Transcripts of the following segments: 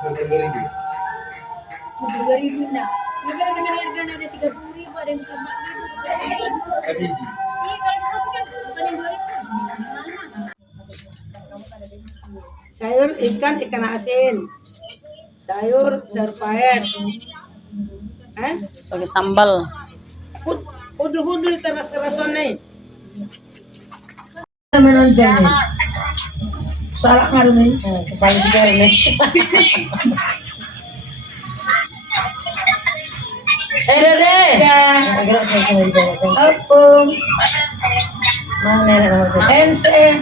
Sudah 2000. Sudah 2000 nak. Negara dengan harga ada 30.000 ada yang 40.000. Habisi. Iya kalau di satu kan bukan yang 2000. Sayur ikan asin. Sayur pahet. Pakai sambal. Hudu keras-kerasan nih. Salah ngaruh nih. Kepala juga ini. Dede. Apung. Mana nenek nama Ense.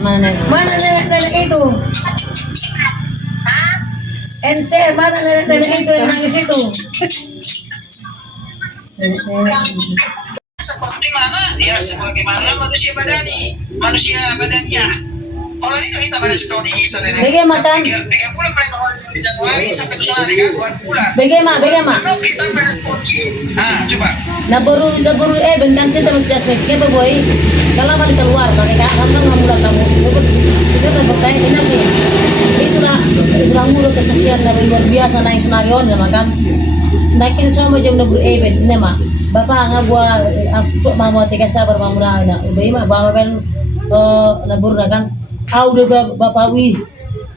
Mana? Mana nenek itu? Ense, mana nenek itu yang nangis itu? Seperti mana? Ya sebagaimana manusia badannya. Orang itu kita pada setahun ini saudara. Bagaimana makan? 3 bulan paling bawah di Januari sampai tujuh hari kan 2 bulan. Bagaimana? Kalau kita pada setahun ini, coba. Naburu bentang kita mesti jasmine. Kita boy. Kalau mau keluar, mereka akan ngambil kamu. Kita bertanya kenapa? Itulah mulu kesesian dari luar biasa naik senagion ya makan. Naikin semua jam nabur event, ini mah. Bapak nggak buat aku mau tiga sabar mau murah nak. Bayi mah bawa kan nabur kan. Au udah bapak wi.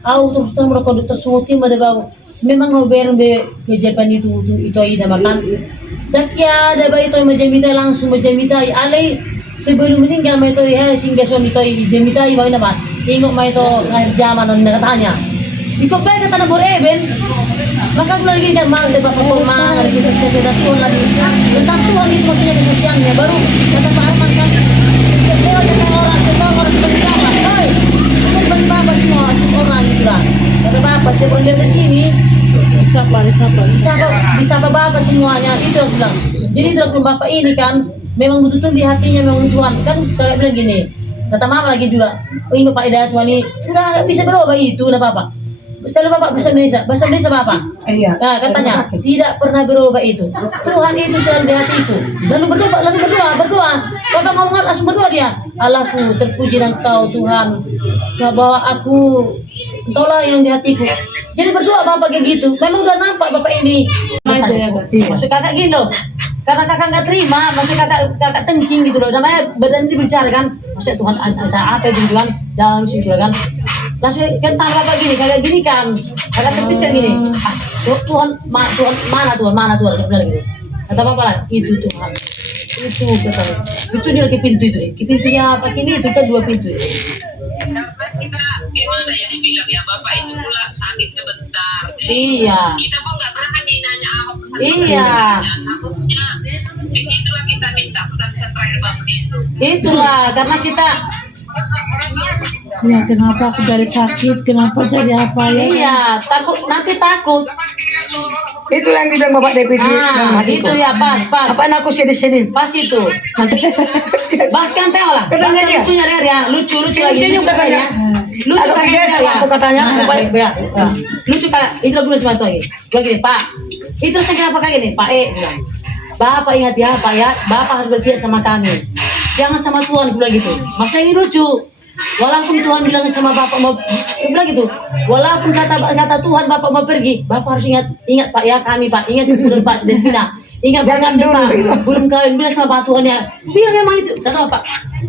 Au terus mereka tersuti pada bau. Memang ngobrol ke Jepang itu aja makan. Dak ya ada bayi itu macam itu langsung macam itu. Alai sebelum meninggal mai itu ya singgah suami itu jemita ibadah nama. Ingok mai itu lahir zaman dan katanya. Iko baik kata nabur event. Maka aku lagi kan mang bapak kau mang lagi saksi Tuhan lagi. Tentang Tuhan itu maksudnya kesesiannya baru kata Pak Arman kan. Dia kata orang berjamaah. Hei, semua bapak semua orang gitu lah. Kata bapak setiap orang dari sini bisa bapak semuanya itu aku bilang. Jadi itu bapak ini kan memang betul-betul di hatinya memang Tuhan kan kayak bilang gini. Kata mama lagi juga, ingat Pak Hidayat Tuhan ini sudah bisa berubah itu udah bapak. Selalu bapak bahasa Indonesia bapak. Iya. Nah katanya tidak pernah berubah itu. Tuhan itu selalu di hatiku. Lalu berdoa. Bapak ngomong langsung berdoa dia. Allahku terpuji Engkau Tuhan. Kau bawa aku. Engkaulah yang di hatiku. Jadi berdoa bapak kayak gitu. Memang udah nampak bapak ini. Nah itu ya berarti. Maksud kakak gini loh. Karena kakak nggak terima, maksud kakak tengking gitu loh. Namanya badan dia bicara kan. Maksudnya Tuhan ada apa gitu kan. Dalam situ kan. Langsung kan tangan bapak gini, kayak gini kan, agak terpisah gini. Tuhan mana Tuhan bilang gitu. Kata bapak lah, itu Tuhan, itu katanya. Itu dia ke pintu itu, ke pintunya apa ini itu kan 2 pintu. Kita gimana yang dibilang ya bapak itu pula sakit sebentar. Jadi Iya. kita pun nggak berani nanya apa pesan. Iya. Seharusnya disitulah kita minta pesan-pesan terakhir bapak itu. Itulah karena kita. Ya kenapa aku dari sakit, kenapa jadi apa ya? Iya, nanti takut. Itu yang dibilang Bapak DPD. Itu ya pas. Apa aku sini? Pas itu. Bahkan tengoklah. Katanya dia. Lucunya dia ya, lucu lagi. Senyum katanya. Lucu Agak biasa ya. aku katanya. Supaya lucu kayak itu lagu cuma itu lagi. Lagi Pak. Itu saya kenapa kayak gini, Pak bilang. Bapak ingat ya, Pak ya. Bapak harus berpihak sama kami. Jangan sama Tuhan bilang gitu. Masa ini lucu. Walaupun Tuhan bilang sama bapak mau bilang gitu. Walaupun kata Tuhan bapak mau pergi, bapak harus ingat Pak ya kami Pak. Ingat sebelum Pak sedang pindah. Ingat Jangan dulu, Pak. gitu. Belum kawin bilang sama Pak Tuhan ya. Bilang memang itu. Kata Bapak.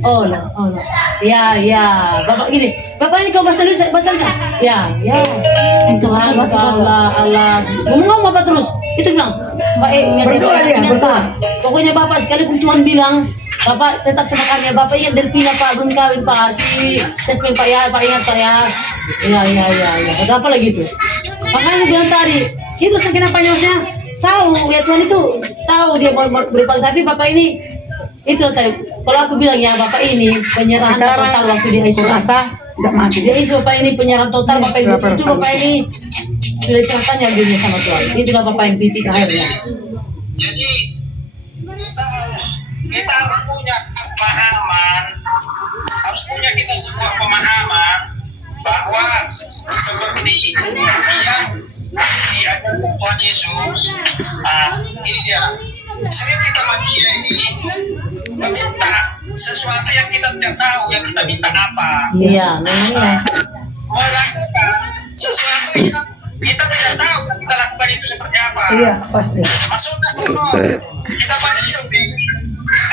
Oh no. Ya. Bapak gini. Bapak ini kau bahasa Indonesia. Ya. Tuhan Allah. Ngomong apa terus? Itu bilang. Pak Berdoa dia, berdoa. Pokoknya Bapak sekalipun Tuhan bilang Bapak tetap sama kami ya. Bapak ingat dari pindah Pak, belum kawin Pak. Si Tesmen Pak ya, Pak ingat Pak ya. Ya. Ada apa lagi itu? Makanya bilang tadi, itu kenapa nyosnya? Tahu ya Tuhan itu tahu dia mau berubah, tapi Bapak ini itu tadi. Kalau aku bilang ya Bapak ini penyerahan total waktu dia isu rasa, Tidak mati. dia isu Bapak ini penyerahan total Bapak ini itu Bapak ini sudah diserahkan dunia sama Tuhan. Itulah Bapak yang titik akhirnya. Jadi kita harus punya pemahaman, kita sebuah pemahaman bahwa seperti dia Tuhan Yesus, ini dia. Sering kita manusia ini meminta sesuatu yang kita tidak tahu, yang kita minta apa? Iya, memang ya. Melakukan sesuatu yang Kita tidak tahu kita lakukan itu seperti apa. Iya, pasti. Masuk ke sana. Kita pada hidup ini.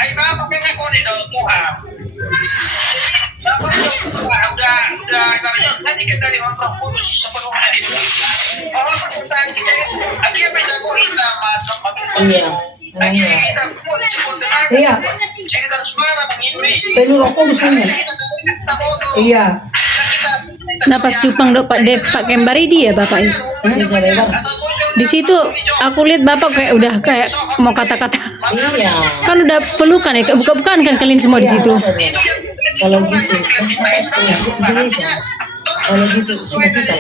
Ayo bapak pengen kau di dalam Tuhan. Bapak udah ibaratnya tadi kita dari orang kudus sepenuhnya di dunia. Bahwa permintaan kita itu, akhirnya bisa kau hitam masuk Iya. akhirnya kita kunci dengan Iya. cerita suara menghidupi. Penuh Roh Kudus ini. Akhirnya kita cari kita bodoh. Iya. Napas cupang do Pak Depak Kembaridi ya Bapak ya. Di situ aku lihat Bapak kayak udah kayak mau kata-kata. Iya. Kan udah pelukan ya, bukan kan kalian semua di situ. Kalau gitu, kalau gitu suka cita.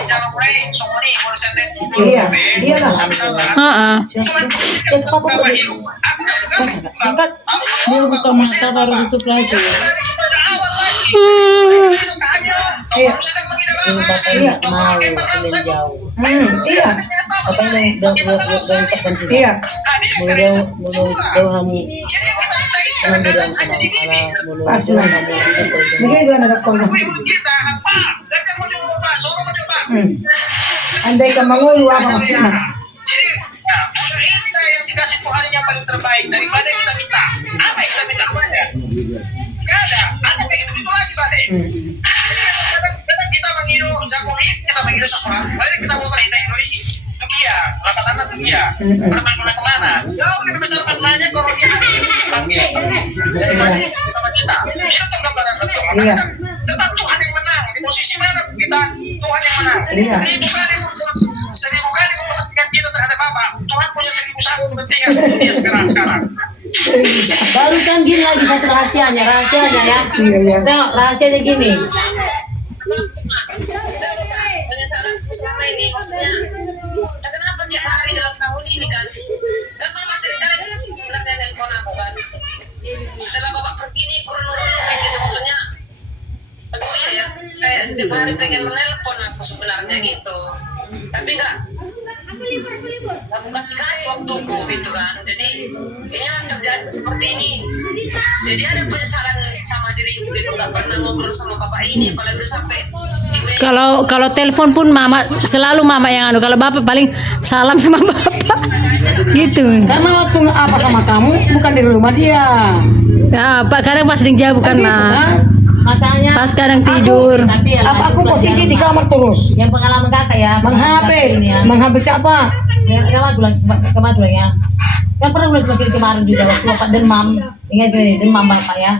Iya, iyalah. Heeh. Angkat. Dia buka mata baru tutup lagi. Iya. Ini bapaknya mau kalian jauh. Iya. Bapaknya udah ucapkan cinta. Iya. Mudah hani. Jangan bilang sama kalau Pasti. mudah kamu hidup Begitu anak kau. Andai kan mengulu apa maksudnya? Jadi, kita yang dikasih Tuhan yang paling terbaik daripada kita minta. Apa yang kita minta kepada? Gak ada. Ada kayak gitu lagi balik. Kadang kita menghidup jagoin, kita menghidup sesuatu. Balik kita mau kita hidup Turkiya, lapatannya Turkiya. Bermakna kemana? Jauh lebih besar maknanya kalau dia panggil daripada yang sama kita. Itu tuh gambaran betul. Iya. Tetap Tuhan yang menang. Di posisi mana pun kita, Tuhan yang menang. Iya. Seribu kali kepentingan kita terhadap apa? Tuhan punya 1001 kepentingan dia sekarang. baru kan gini lagi satu rahasianya ya. Iya, iya. Tengok rahasianya gini. Penyesalan selama ini maksudnya kenapa tiap hari dalam tahun ini kan mama seringkali sebenarnya nelpon aku kan setelah bapak pergi nih kurun-kurun kayak gitu maksudnya aduh iya ya kayak setiap hari pengen menelpon aku sebenarnya gitu tapi enggak aku kasih waktuku gitu kan jadi kayaknya terjadi seperti ini jadi ada penyesalan sama diriku gitu nggak pernah ngobrol sama bapak ini apalagi udah sampai di Kalau telepon pun mama selalu mama yang anu, kalau bapak paling salam sama bapak gitu. Karena waktu apa sama kamu bukan di rumah dia. Ya, Pak kadang pas di jauh bukan Kan gitu, mah. kan? Makanya Pas kadang tidur. tapi ya, Apa aku posisi di kamar terus? yang pengalaman kakak ya Meng-HP. ini ya Meng-HP siapa? yang bulan kemarin ya kan pernah bulan semakin kemarin juga waktu bapak demam ingat gini demam bapak ya